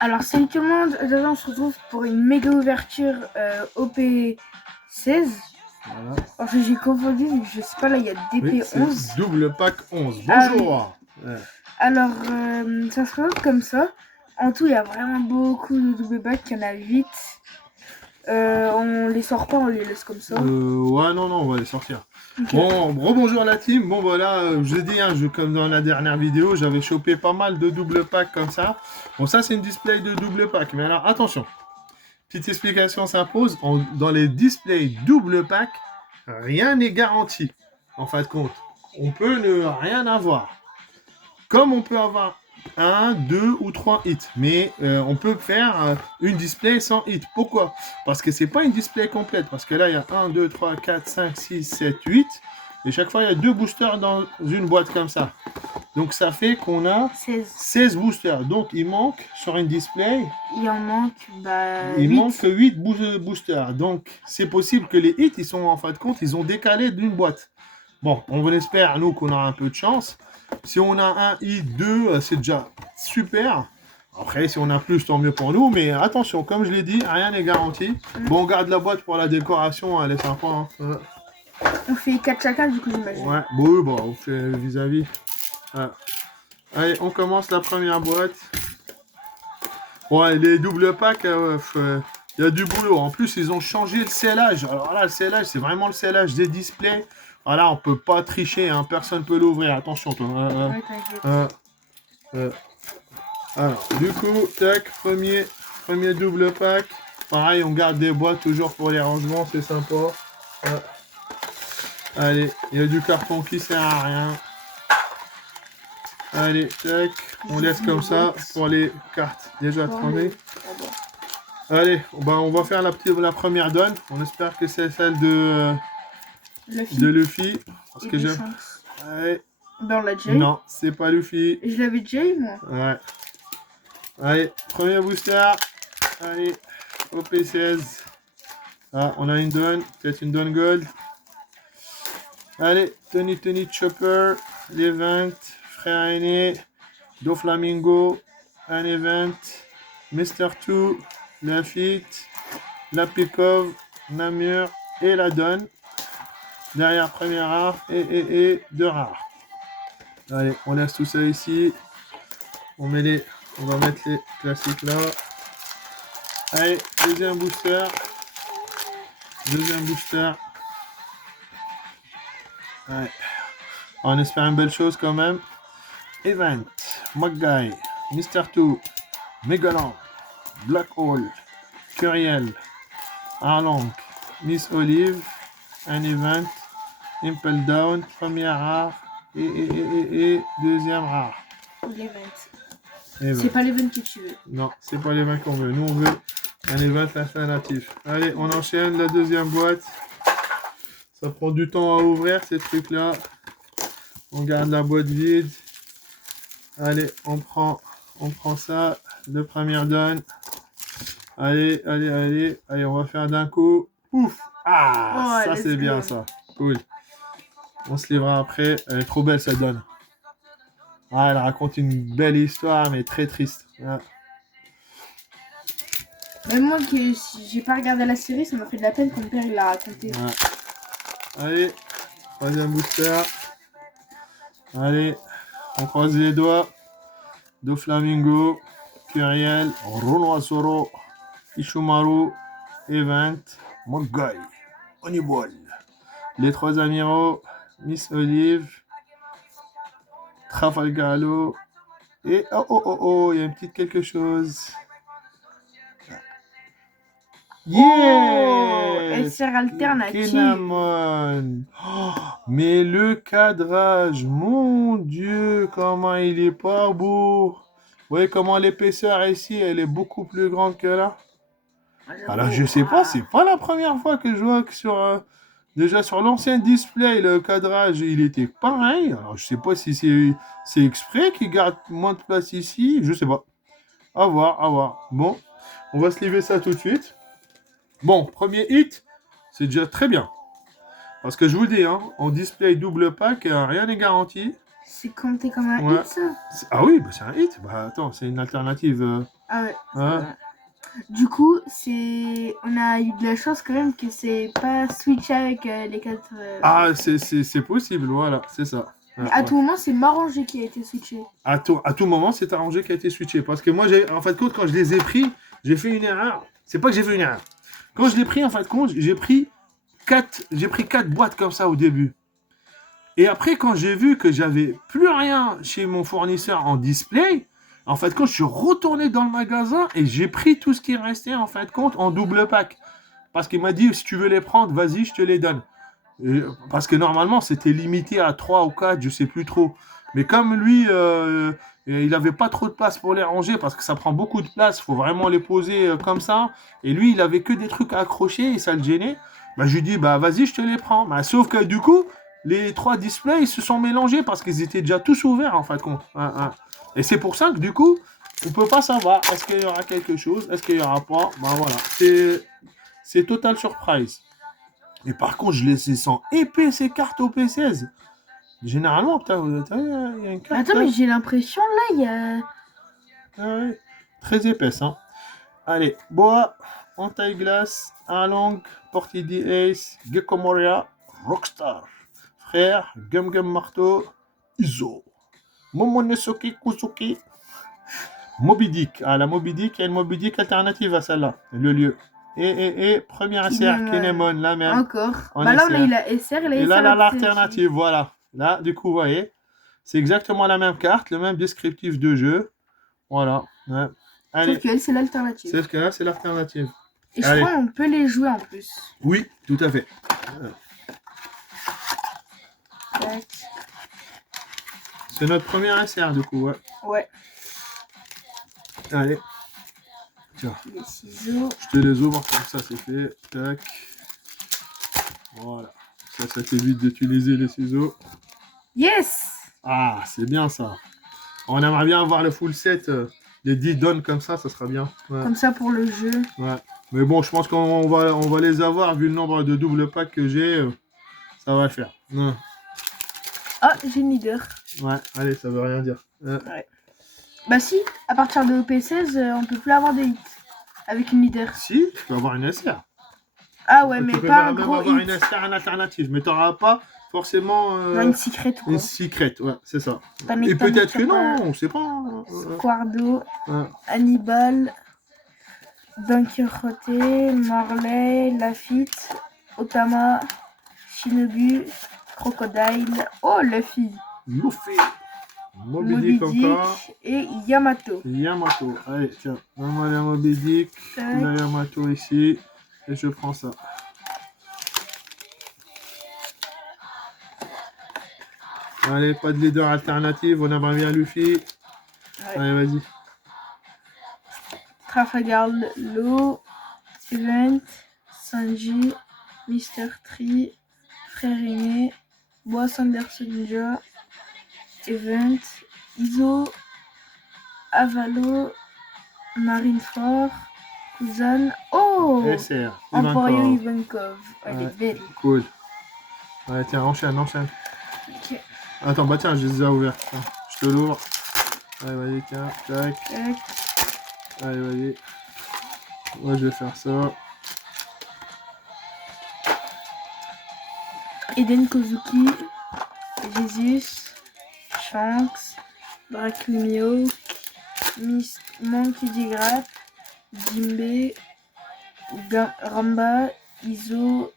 Alors, salut tout le monde, aujourd'hui on se retrouve pour une méga ouverture OP16. Voilà. Alors, j'ai confondu, je sais pas, là il y a Oui, DP11. c'est double pack 11. Ah oui. Bonjour. Ouais. Alors, ça se présente comme ça. En tout, il y a vraiment beaucoup de double packs, il y en a 8. On les sort pas, on les laisse comme ça. Ouais, non, on va les sortir. Ok. Bon, rebonjour la team. Bon, voilà, je dis, hein, comme dans la dernière vidéo, j'avais chopé pas mal de double pack comme ça. Bon, ça, c'est une display de double pack. Mais alors, attention. Petite explication s'impose. Dans les displays double pack, rien n'est garanti. En fin de compte, on peut ne rien avoir. Comme on peut avoir un, deux ou trois hits, mais on peut faire une display sans hit. Pourquoi? Parce que c'est pas une display complète. Parce que là, il y a 1, 2, 3, 4, 5, 6, 7, 8. Et chaque fois, il y a 2 boosters dans une boîte comme ça. Donc ça fait qu'on a 16 boosters. Donc il manque sur une display. Il en manque, Il 8. manque 8 boosters. Donc c'est possible que les hits, ils sont en fin de compte, ils ont décalé d'une boîte. Bon, on espère, nous, qu'on aura un peu de chance. Si on a un hit, 2, c'est déjà super. Après, si on a plus, tant mieux pour nous. Mais attention, comme je l'ai dit, rien n'est garanti. Bon, on garde la boîte pour la décoration, elle est sympa. Hein. On fait 4 chacun, du coup, j'imagine. Ouais, bon, on fait vis-à-vis. Allez, on commence la première boîte. Ouais, les double packs, il y a du boulot. En plus, ils ont changé le scellage. Alors là, le scellage, c'est vraiment le scellage des displays. Voilà, on peut pas tricher, hein. Personne peut l'ouvrir. Attention, toi. Ouais, t'inquiète. Alors, du coup, tac, premier double pack. Pareil, on garde des boîtes toujours pour les rangements, c'est sympa. Allez, il y a du carton qui sert à rien. Allez, tac, on laisse comme ça pour les cartes déjà trempées. Allez, on va faire la première donne. On espère que c'est celle de Luffy. Parce que j'ai... Allez. Ben, on l'a déjà eu. Non, c'est pas Luffy. Je l'avais déjà eu, moi. Ouais. Allez, premier booster. Allez, OP16. Ah, on a une donne. Peut-être une donne gold. Allez, Tony Chopper. L'event. Frère aîné. Doflamingo. Un event. Mr. 2. Lafitte. La Pekov. Namur. Et la donne. Derrière, première rare. Et deux rares. Allez, on laisse tout ça ici. On va mettre les classiques là. Allez, deuxième booster. Ouais. On espère une belle chose quand même. Event, Maggai, Mr. 2, Megaland, Black Hole, Curiel, Arlong, Miss Olive, un event, Impel Down, première rare et deuxième rare. C'est pas l'event que tu veux. Non, c'est pas l'event qu'on veut. Nous, on veut un event alternatif. Allez, on enchaîne la deuxième boîte. Ça prend du temps à ouvrir ces trucs-là. On garde la boîte vide. Allez, on prend ça. De première donne. Allez, on va faire d'un coup. Ouf! Ah, ça c'est bien ça. Cool. On se livrera après. Elle est trop belle cette donne. Ah, elle raconte une belle histoire, mais très triste. Ah. Même moi, que j'ai pas regardé la série, ça m'a fait de la peine quand mon père il l'a raconté. Ouais. Allez, troisième booster. Allez, on croise les doigts. Doflamingo, Curiel, Renoisoro, Ishumaru, Event, Mogai, Onibol. Les trois amiraux, Miss Olive, Trafalgalo, et il y a un petit quelque chose. Yeah! SR alternative. Kinamon. Oh, mais le cadrage, mon Dieu, comment il est pas beau. Vous voyez comment l'épaisseur ici, elle est beaucoup plus grande que là. Alors je sais pas, c'est pas la première fois que je vois que déjà sur l'ancien display, le cadrage, il était pareil. Alors je sais pas si c'est exprès qu'il garde moins de place ici, je sais pas. À voir. Bon, on va se livrer ça tout de suite. Bon, premier hit, c'est déjà très bien. Parce que je vous dis, hein, en display double pack, rien n'est garanti. C'est compté comme un Ouais. hit, ça? Ah oui, bah c'est un hit. Bah attends, c'est une alternative. Ah ouais. Ouais. Du coup, on a eu de la chance quand même que c'est pas switché avec les 4. Ah, c'est possible, voilà, c'est ça. Mais Ouais, à ouais. tout moment, c'est Marangé qui a été switché. À tout moment, c'est arrangé qui a été switché. Parce que moi, en fin de compte, quand je les ai pris, j'ai fait une erreur. C'est pas que j'ai fait une erreur. Quand je l'ai pris, en fin de compte, j'ai pris 4 boîtes comme ça au début. Et après, quand j'ai vu que j'avais plus rien chez mon fournisseur en display, en fait, quand je suis retourné dans le magasin et j'ai pris tout ce qui restait, en fin de compte, en double pack. Parce qu'il m'a dit, si tu veux les prendre, vas-y, je te les donne. Parce que normalement, c'était limité à 3 ou 4, je sais plus trop. Mais comme lui, il avait pas trop de place pour les ranger, parce que ça prend beaucoup de place, il faut vraiment les poser comme ça. Et lui, il avait que des trucs à accrocher et ça le gênait. Bah, je lui dis, bah vas-y, je te les prends. Bah, sauf que du coup, les 3 displays, ils se sont mélangés parce qu'ils étaient déjà tous ouverts en fin de compte. Et c'est pour ça que du coup, on peut pas savoir est-ce qu'il y aura quelque chose, est-ce qu'il y aura pas. Bah voilà, c'est total surprise. Et par contre, je les sens épais ces cartes au P16. Généralement, putain, il y a une carte. Attends, mais j'ai l'impression là, il y a. Ah ouais, très épaisse, hein. Allez, Boa, en taille glace, Arlang, Portidi Ace, Gecko Moria, Rockstar, Frère, Gum Gum Marteau, Izo, Momonosuke Kusuki, Moby Dick. Ah, la Moby Dick, il y a une Moby Dick alternative à celle-là, le lieu. Et première SR, Kinemon, la même. Encore. En Bah là, on a SR. eu la SR et la Et là, SR l'alternative, voilà. Là, du coup, vous voyez, c'est exactement la même carte, le même descriptif de jeu. Voilà. Ouais. Allez, Sauf qu'elle, c'est l'alternative. sauf que là, c'est l'alternative. Et je Allez. crois qu'on peut les jouer en plus. Oui, tout à fait. Tac. C'est notre premier SR, du coup, ouais. Ouais. Allez. Tiens, Les ciseaux. je te les ouvre comme ça, c'est fait. Tac. Voilà. Ça t'évite d'utiliser les ciseaux. Yes! Ah, c'est bien ça. On aimerait bien avoir le full set, les 10 donnes comme ça sera bien. Ouais. Comme ça pour le jeu. Ouais. Mais bon, je pense qu'on va les avoir, vu le nombre de double packs que j'ai, ça va le faire. Ouais. Ah, j'ai une leader. Ouais, allez, ça veut rien dire. Ouais. Bah si, à partir de P16, on peut plus avoir des hits avec une leader. Si, tu peux avoir une SR. Ah ouais, mais tu peux pas un même gros avoir hit. une SR en alternative, mais tu n'auras pas forcément Genre une secret quoi. une secret, ouais, c'est ça. Panic, Et peut-être que Panic, non, on sait pas. Squardo, Ouais. Hannibal, Don Quixote, Marley, Lafitte, Otama, Shinobu, Crocodile, oh Luffy, Luffy, Moby Moby Dick Dick encore, et Yamato. Yamato. Allez, tiens, donne-moi la Moby Dick, Tac. la Yamato ici, et je prends ça. Allez, pas de leader alternative, on aimerait bien Luffy. Ouais. Allez, vas-y. Trafalgar Law, Event, Sanji, Mr. Tree, Frère Aimé, Bois Anderson Ninja, Event, Iso, Avalo, Marineford, Kuzan. Oh! SR, Emporio Ivankov. Ivankov. Elle Ouais. est belle. Cool. Ouais, tiens, enchaîne. Ok. Attends, bah tiens, je les ai ouverts. Tiens, je te l'ouvre. Allez, vas-y, tiens, tac. Tac. Allez, vas-y. Moi, je vais faire ça. Eden Kozuki, Jesus, Shanks, Dracumio, Monkey D. Grapp, Jimbe, Ramba, Iso,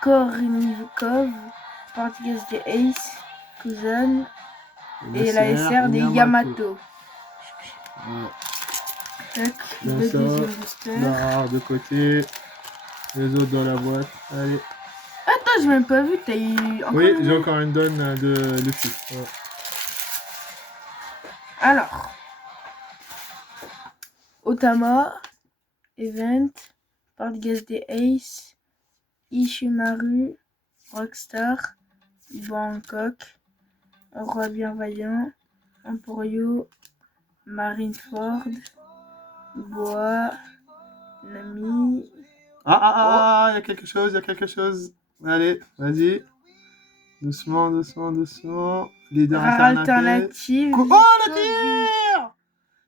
Kornikov, Portuguese de Ace, Kuzan et la SR des Yamato. Ouais. Tac, Dans le ça, deuxième booster. là, de côté. Les autres dans la boîte. Allez. Attends, j'ai même pas vu, t'as eu encore Oui, une j'ai autre. encore une donne de Luffy. Ouais. Alors, Otama, Event, Portuguese de Ace, Ishimaru, Rockstar, Bangkok, Roi Bienveillant, Emporio, Marineford, Bois, Nami. Ah, il y a quelque chose. Allez, vas-y. Doucement, doucement, doucement. Leader Rare alternative. alternative. Oh, la TR!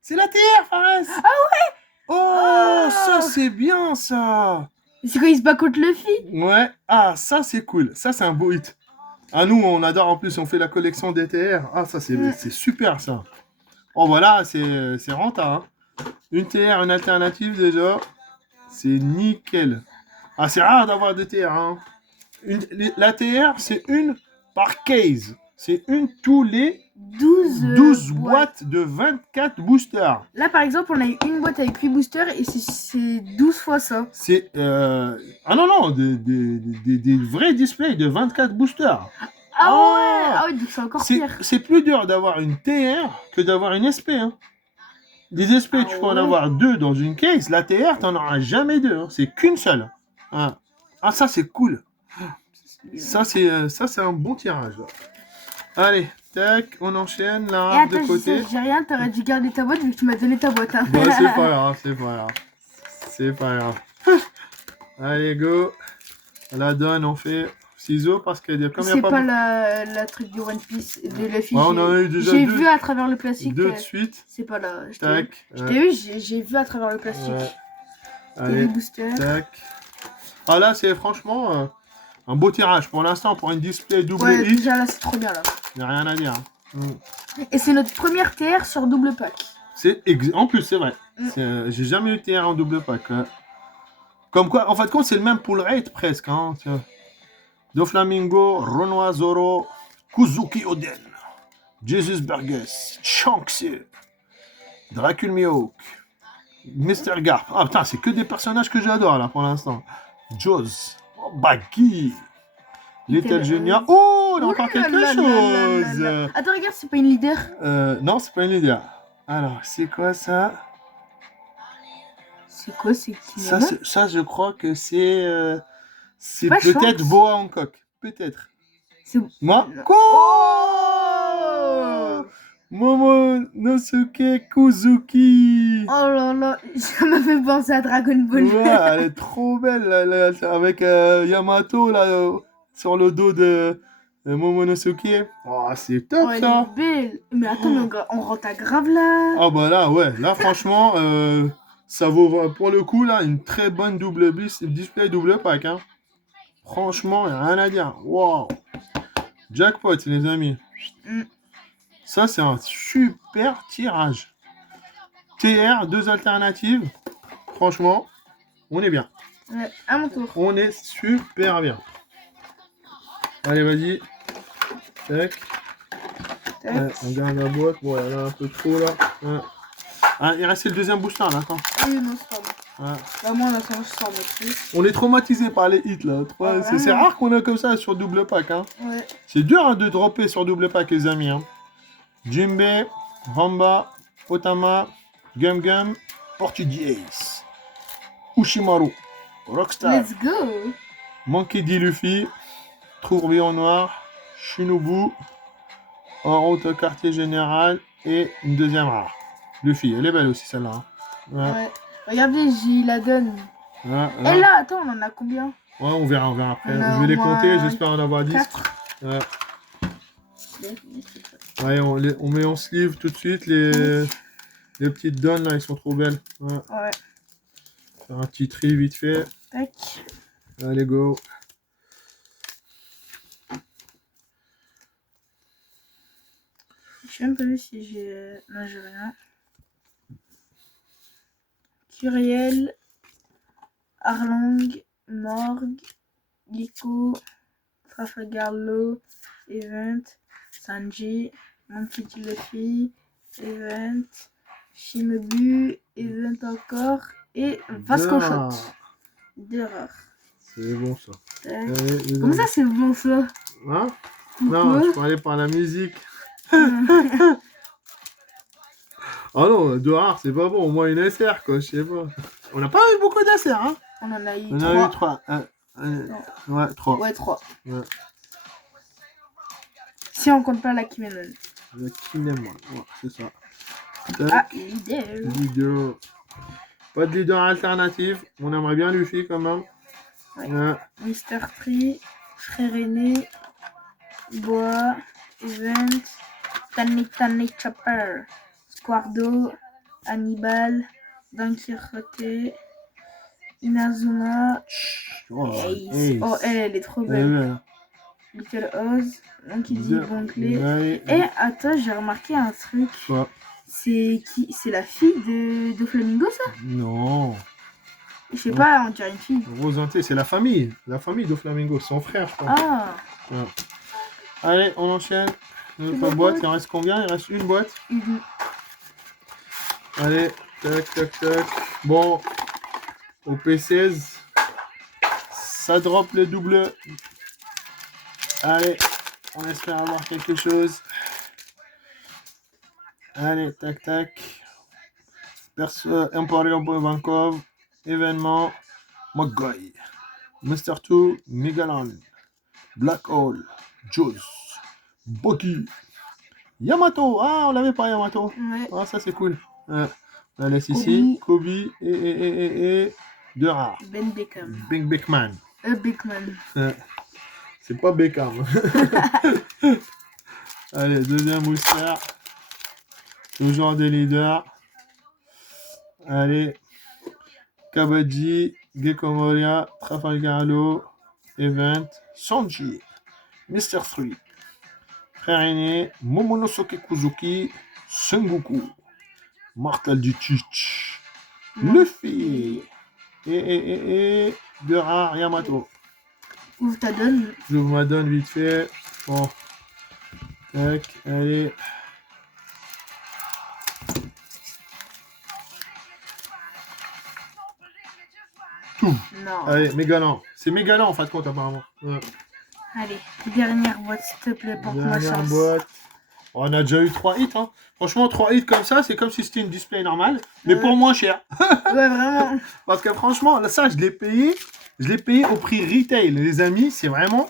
C'est la TR, Fares! Ah ouais! Oh, ça c'est bien ça! C'est quand il se bat contre Luffy. Ouais, ah, ça c'est cool. Ça c'est un beau hit. Ah, nous on adore en plus, on fait la collection des TR. Ah, ça c'est super ça. Oh, voilà, c'est rentable. Hein. Une TR, une alternative déjà. C'est nickel. Ah, c'est rare d'avoir des TR. Hein. La TR, c'est une par case. C'est une tous les 12 boîtes de 24 boosters. Là, par exemple, on a eu une boîte avec 8 boosters et c'est 12 fois ça. C'est. Ah non, non, des vrais displays de 24 boosters. Ah ouais, donc c'est encore pire. C'est plus dur d'avoir une TR que d'avoir une SP. Hein. Les SP, tu peux en avoir 2 dans une case. La TR, t'en auras jamais 2. Hein. C'est qu'une seule. Ah, ça, c'est cool. Ça, c'est un bon tirage. Là. Allez, tac, on enchaîne. La rare de côté. J'ai rien, t'aurais dû garder ta boîte vu que tu m'as donné ta boîte. Hein. Bon, c'est pas grave, c'est pas grave. C'est pas grave. Allez, go. La donne, on fait ciseaux parce que comme c'est pas la truc du One Piece de Luffy. Ouais, on en a eu déjà j'ai vu à travers le plastique. 2 de suite. C'est pas là. Tac. Je t'ai vu, j'ai vu à travers le plastique. Ouais. Allez, boosters. Tac. Ah là, c'est franchement un beau tirage pour l'instant pour une display double ouais, hit. déjà là, c'est trop bien là. Y a rien à dire. Et c'est notre première TR sur double pack. En plus, c'est vrai. J'ai jamais eu TR en double pack. Hein. Comme quoi, en fait, compte, c'est le même pull rate presque. Hein, Doflamingo, Renoir Zoro, Kuzuki Oden, Jesus Burgess, Shanksy, Dracul Mihawk, Mr. Garp. Ah putain, c'est que des personnages que j'adore là pour l'instant. Jaws, Baggy, Little Junior. Oh, il y a encore quelque chose. Attends, regarde, c'est pas une leader. Non, c'est pas une leader. Alors, c'est quoi ça? C'est quoi, c'est qui? Ça, je crois que c'est peut-être Boa Hancock. Peut-être. Moi? Quoi? Momonosuke Kuzuki. Oh là là, ça m'a fait penser à Dragon Ball. Ouais, elle est trop belle là, avec Yamato là sur le dos de Momonosuke. Oh, c'est top ça. Elle est belle. Mais attends, mais on rentre à grave là. Ah bah là, ouais, là franchement, ça vaut pour le coup là une très bonne display double pack. Hein. Franchement, y a rien à dire. Wow. Jackpot les amis. Ça c'est un super tirage. TR, 2 alternatives. Franchement, on est bien. Ouais, à mon tour. On est super bien. Allez, vas-y. Tac. On garde la boîte. Bon, il y en a un peu trop là. Ah, il restait le deuxième booster là. Attends. Oui, non, c'est pas bon. Vraiment, là, ça sort on est traumatisé par les hits là. C'est rare qu'on a comme ça sur double pack. Hein. Ouais. C'est dur hein, de dropper sur double pack, les amis. Hein. Jimbe, Ramba, Otama, Gum Gum, Portuguese, Ushimaru, Rockstar, Let's go. Monkey D. Luffy, Tourbillon Noir, Shinobu, en route au quartier général et une deuxième rare. Luffy, elle est belle aussi celle-là. Hein. Ouais. Regardez, j'ai la donne. Et là, attends, on en a combien? Ouais, on verra après. Je vais les compter, j'espère en avoir 10. Ouais. Ouais, on met en sleeve tout de suite les petites donnes là, elles sont trop belles. Ouais. Faire un petit tri vite fait. Tac. Allez, go. Je sais même pas vu si j'ai. Non, j'ai rien. Curiel, Arlong, Morg, Liko, Trafalgar Law, Event, Sanji, Monkey D. Luffy, Event, Shinobu, Event encore, et Vasco Shot. 2 rares. C'est bon ça. Comment ça c'est bon ça? Hein? Non, je parlais par la musique. Oh non, 2 rares, c'est pas bon, au moins une SR quoi, je sais pas. On n'a pas eu beaucoup d'SR, hein? On en a eu 3. On a eu 3. Ouais, 3. Ouais, 3. Ouais. Si on compte pas la Kimenon. La Kimenon, ouais, c'est ça. Ah, leader. Pas de leader alternatif, on aimerait bien Luffy quand même. Ouais. Mister Tree, Frère Aîné, Bois, Event, Tani Chopper, Squardo, Hannibal, Don Quixote, Inazuma, Oh, Ace. Oh, elle est trop Eh belle. ben, Little Oz, Monkey D. Bonkley. ouais, Et attends, j'ai remarqué un truc. quoi? C'est qui? C'est la fille de Flamingo, ça? Non. Je sais Non. pas, on dirait une fille. Rosanté, c'est la famille de Flamingo, son frère, je crois. Ah, Ouais. Allez, on enchaîne. Notre Une boîte, boîte. il en reste combien? Il reste une boîte. une. Allez, tac, tac, tac. Bon, au P16, ça drop le double. Allez, on espère avoir quelque chose. Allez, tac, tac. Emporium Vancouver, événement, McGuy, Mr. 2, Megalon, Black Hole, Juice, Bucky, Yamato. Ah, on l'avait pas, Yamato. Ouais. Ah, ça c'est cool. On la laisse ici. Kobe et de rare. Ben Beckham. Big Beckman. Beckman. C'est pas Beckham. Allez, deuxième booster. Toujours des leaders. Allez. Kabaji, Gecko Moria, Trafalgar Halo, Event, Sanji, Mr. 3, Frère Aîné, Momonosuke Kuzuki, Sengoku, Martel Ditich, Luffy, et de rare Yamato. Ouvre ta donne. Je vous ma donne vite fait. Bon. Tac, allez. Tout. Non. Allez, Mégalan. C'est Mégalan en fin de compte apparemment. Ouais. Allez, dernière boîte, s'il te plaît, pour ma Dernière chance. boîte. On a déjà eu 3 hits. Hein. Franchement, 3 hits comme ça, c'est comme si c'était une display normale, mais pour moins cher. Ouais, vraiment. Parce que franchement, là, ça, je l'ai payé au prix retail. Les amis, c'est vraiment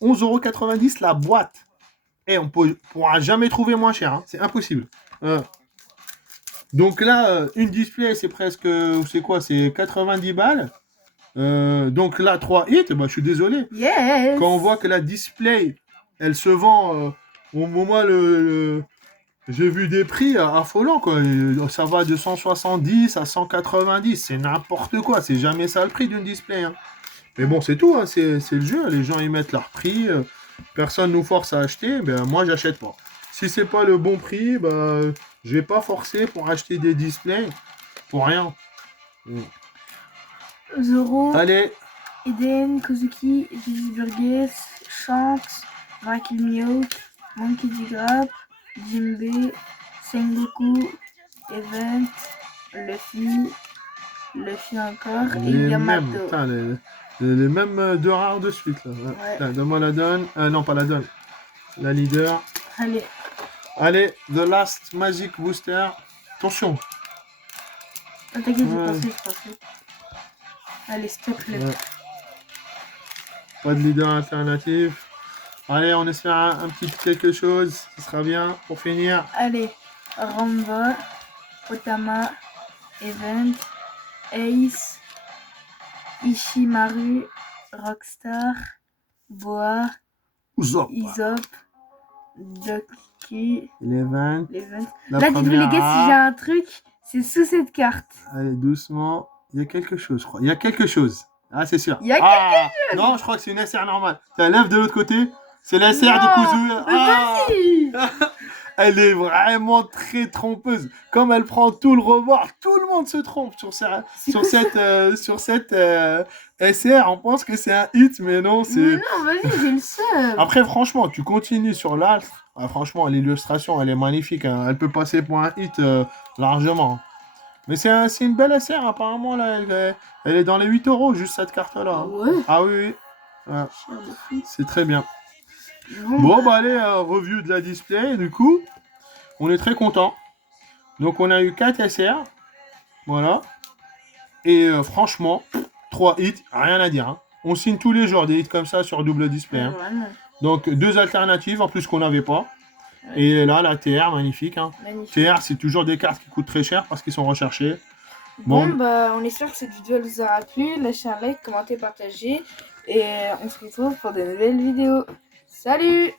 11,90 € la boîte. Et on ne pourra jamais trouver moins cher. Hein. C'est impossible. Donc là, une display, c'est presque, c'est quoi? C'est 90 balles. Donc là, 3 hits, bah, je suis désolé. Yes. Quand on voit que la display, elle se vend, au moment j'ai vu des prix affolants, quoi. Ça va de 170 à 190, c'est n'importe quoi. C'est jamais ça le prix d'une display. Hein. Mais bon, c'est tout, hein. C'est le jeu. Les gens, ils mettent leur prix. Personne nous force à acheter. Ben, moi, j'achète pas. Si c'est pas le bon prix, ben, je vais pas forcer pour acheter des displays. Pour rien. Zoro, Allez, Eden, Kozuki, Jesse Burgess, Shanks, Rakil Mihawk, Monkey D. Grap, Jinbe, Sengoku, Event, Luffy encore, et les Yamato. mêmes, putain, les mêmes deux rares de suite. Là. Ouais. Putain, donne-moi la donne. Non, pas la donne. La leader. Allez, Allez, The Last Magic Booster. Attention. t'inquiète, j'ai pensé. Allez, s'il te plaît. Ouais. Pas de leader alternatif. Allez, on espère un petit quelque chose. Ce sera bien pour finir. Allez, Ramba, Otama, Event, Ace, Ishimaru, Rockstar, Boa, Usopp. Isop, Doki, L'event. Event. La Là, dites-vous les première gars, si j'ai un truc, c'est sous cette carte. Allez, doucement. Il y a quelque chose, je crois. Il y a quelque chose. Ah, c'est sûr. Il y a quelque chose. Non, je crois que c'est une SR normale. Ça lève de l'autre côté. C'est la SR du Kuzu. Vas-y. Elle est vraiment très trompeuse. Comme elle prend tout le rebord, tout le monde se trompe sur cette SR. On pense que c'est un hit, mais non, c'est... Non, vas-y, j'ai le seum. Après, franchement, tu continues sur l'astre. Ah, franchement, l'illustration, elle est magnifique. Hein. Elle peut passer pour un hit largement. Mais c'est une belle SR, apparemment. Là, elle est dans les 8 €, juste cette carte-là. Hein. Ouais. Ah oui, oui. Ouais. Cher de fou. C'est très bien. Bon, Bah allez, review de la display. Du coup, on est très content. Donc, on a eu 4 SR. Voilà. Et franchement, 3 hits, rien à dire. Hein. On signe tous les jours des hits comme ça sur double display. Hein. Vraiment. Donc, 2 alternatives en plus qu'on n'avait pas. Ouais. Et là, la TR, magnifique. Hein. Magnifique. TR, c'est toujours des cartes qui coûtent très cher parce qu'ils sont recherchés. Bon, Bon. bah, on espère que cette vidéo vous aura plu. Lâchez un like, commentez, partagez. Et on se retrouve pour de nouvelles vidéos. Salut!